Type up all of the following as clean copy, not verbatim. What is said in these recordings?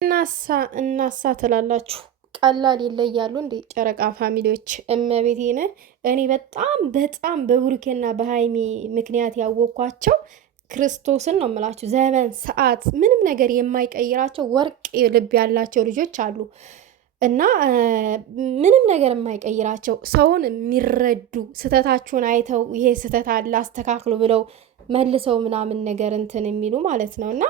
እናሳ ትላላችሁ ቀላል ይለያሉ እንዴ ጨረቃ ፋሚሊዎች? እመቤቴን እኔ በጣም በብሩኬና በሃይሚ ምክንያት ያወቅኳቸው ክርስቶስን ነው የምላችሁ። ዘመን ሰዓት ምንም ነገር የማይቀይራቸው ወርቅ ልብ ያላቸው ልጆች አሉ እና ምንም ነገር የማይቀይራቸው ሰውን የሚረዱ ስህተታችሁን አይተው ይሄ ስህተት አለ አስተካክሉ ብለው መልሰው ምናምን ነገር እንትን የሚሉ ማለት ነው እና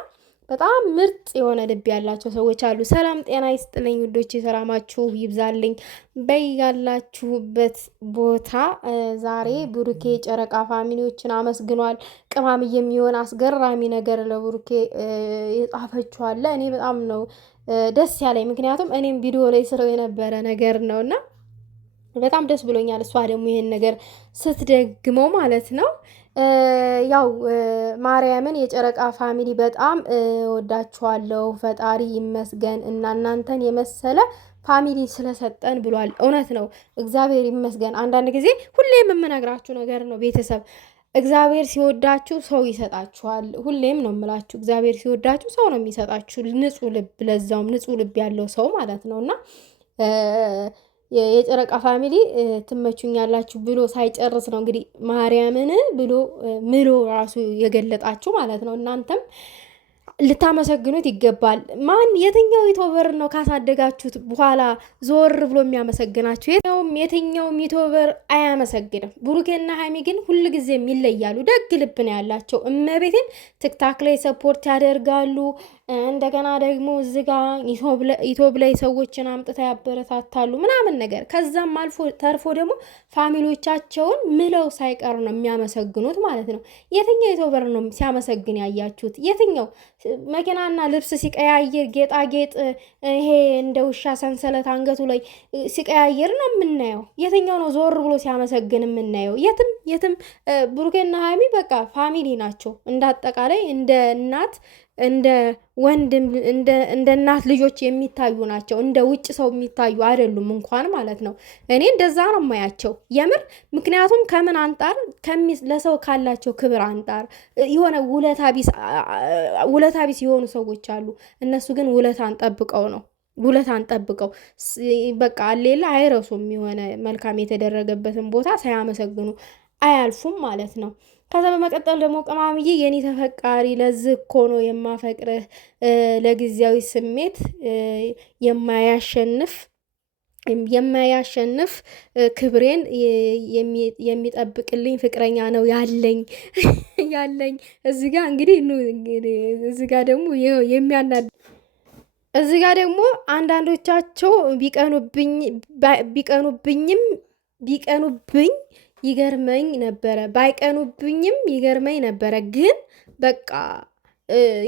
በጣም ምርጥ የሆነ ልብ ያላቸው ሰዎች አሉ። ሰላም ጤና ይስጥልኝ ውዶች፣ ሰላማችሁ ይብዛልኝ በያላችሁበት ቦታ። ዛሬ ብሩኬ ጨረቃ ፋሚሊዎችን አመስግኗል። ቅማም የሚሆን አስገራሚ ነገር ለብሩኬ የጻፈችዋለ። እኔ በጣም ነው ደስ ያለኝ፣ ምክንያቱም እኔም ቪዲዮ ላይ ስለው የነበረ ነገር ነውና በጣም ደስ ብሎኛል። እሷ ደግሞ ይሄን ነገር ስትደግመው ማለት ነው። ያው ማርያምን የጨረቃ ፋሚሊ በጣም ወዳችኋለሁ፣ ፈጣሪ ይመስገን እና እናንተን የመሰለ ፋሚሊ ስለሰጠን ብሏል። እውነት ነው፣ እግዚአብሔር ይመስገን። አንዳንድ ጊዜ ሁሌም የምነግራችሁ ነገር ነው ቤተሰብ፣ እግዚአብሔር ሲወዳችሁ ሰው ይሰጣችኋል። ሁሌም ነው የምላችሁ፣ እግዚአብሔር ሲወዳችሁ ሰው ነው የሚሰጣችሁ። ንጹህ ልብ፣ ለዛውም ንጹህ ልብ ያለው ሰው ማለት ነው እና የጨረቃ ፋሚሊ ትመቹኛላችሁ ብሎ ሳይጨርስ ነው እንግዲህ ማርያምን ብሎ ምሎ ራሱ የገለጣችሁ ማለት ነው። እናንተም ልታመሰግኑት ይገባል። ማን የትኛው ዩቲዩበር ነው ካሳደጋችሁት በኋላ ዞር ብሎ የሚያመሰግናችሁ? የትኛውም ዩቲዩበር አያመሰግንም። ብሩኬና ሃይሚ ግን ሁልጊዜም ይለያሉ። ደግ ልብ ነው ያላቸው። እመቤትን ቲክታክ ላይ ሰፖርት ያደርጋሉ። እንደገና ደግሞ እዚጋ ዩቲዩብ ላይ ሰዎችን አምጥታ ያበረታታሉ ምናምን ነገር። ከዛም አልፎ ተርፎ ደግሞ ፋሚሊዎቻቸውን ምለው ሳይቀር ነው የሚያመሰግኑት ማለት ነው። የትኛው ዩቲዩበር ነው ሲያመሰግን ያያችሁት? የትኛው መኪናና ልብስ ሲቀያየር ጌጣጌጥ ይሄ እንደ ውሻ ሰንሰለት አንገቱ ላይ ሲቀያየር ነው የምናየው? የትኛው ነው ዞር ብሎ ሲያመሰግን የምናየው? የትም ብሩኬና ሃይሚ በቃ ፋሚሊ ናቸው። እንዳጠቃላይ እንደ እናት እንደ ወንድም እንደ እናት ልጆች የሚታዩ ናቸው። እንደ ውጭ ሰው የሚታዩ አይደሉም እንኳን ማለት ነው። እኔ እንደዛ ነው የማያቸው የምር። ምክንያቱም ከምን አንጣር ለሰው ካላቸው ክብር አንጣር የሆነ ውለታ ቢስ የሆኑ ሰዎች አሉ። እነሱ ግን ውለታን ጠብቀው በቃ ሌላ አይረሱም። የሆነ መልካም የተደረገበትን ቦታ ሳያመሰግኑ አያልፉም ማለት ነው። ከዛ በመቀጠል ደግሞ ቅማምዬ የኔ ተፈቃሪ ለዚህ እኮ ነው የማፈቅርህ፣ ለጊዜያዊ ስሜት የማያሸንፍ ክብሬን የሚጠብቅልኝ ፍቅረኛ ነው ያለኝ እዚህ ጋር እንግዲህ እዚህ ጋር ደግሞ እዚህ ጋር ደግሞ አንዳንዶቻቸው ቢቀኑብኝ ይገርመኝ ነበረ፣ ባይቀኑብኝም ይገርመኝ ነበረ። ግን በቃ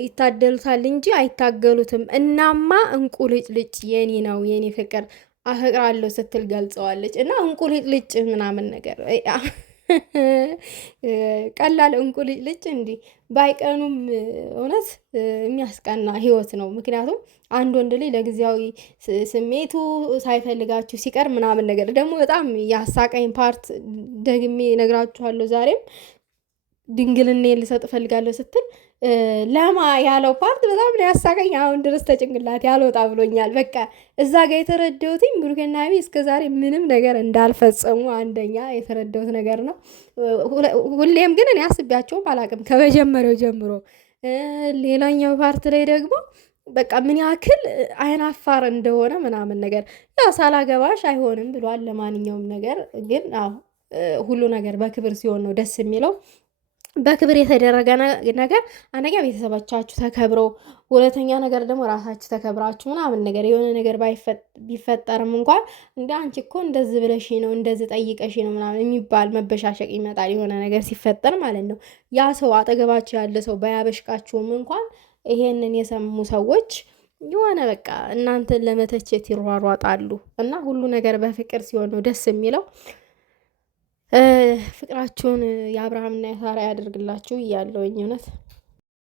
ይታደሉታል እንጂ አይታገሉትም። እናማ እንቁልጭልጭ የኔ ነው የኔ ፍቅር አፈቅራለሁ ስትል ገልጸዋለች። እና እንቁልጭልጭ ምናምን ነገር ቀላል እንቁልጭልጭ እንዲህ ባይቀኑም እውነት የሚያስቀና ህይወት ነው። ምክንያቱም አንድ ወንድ ልጅ ለጊዜያዊ ስሜቱ ሳይፈልጋችሁ ሲቀር ምናምን ነገር ደግሞ በጣም ያሳቀኝ ፓርት ደግሜ ነግራችኋለሁ። ዛሬም ድንግልኔ ልሰጥ እፈልጋለሁ ስትል ለማ ያለው ፓርት በጣም ነው ያሳቀኝ። አሁን ድረስ ተጭንቅላት ያልወጣ ብሎኛል። በቃ እዛ ጋር የተረዳሁትኝ ብሩኬና ሃይሚ እስከ ዛሬ ምንም ነገር እንዳልፈጸሙ አንደኛ የተረዳሁት ነገር ነው። ሁሌም ግን እኔ አስቤያቸውም አላውቅም ከመጀመሪያው ጀምሮ። ሌላኛው ፓርት ላይ ደግሞ በቃ ምን ያክል አይናፋር እንደሆነ ምናምን ነገር ያው ሳላገባሽ አይሆንም ብሏል። ለማንኛውም ነገር ግን ሁሉ ነገር በክብር ሲሆን ነው ደስ የሚለው። በክብር የተደረገ ነገር አንደኛ ቤተሰቦቻችሁ ተከብረው፣ ሁለተኛ ነገር ደግሞ ራሳችሁ ተከብራችሁ ምናምን ነገር የሆነ ነገር ቢፈጠርም እንኳን እንደ አንቺ እኮ እንደዚህ ብለሽ ነው እንደዚህ ጠይቀሽ ነው ምናምን የሚባል መበሻሸቅ ይመጣል። የሆነ ነገር ሲፈጠር ማለት ነው። ያ ሰው አጠገባችሁ ያለ ሰው ባያበሽቃችሁም እንኳን ይሄንን የሰሙ ሰዎች የሆነ በቃ እናንተን ለመተቸት ይሯሯጣሉ። እና ሁሉ ነገር በፍቅር ሲሆን ነው ደስ የሚለው። ፍቅራችሁን የአብርሃምና የሳራ ያደርግላችሁ እያለውኝ እውነት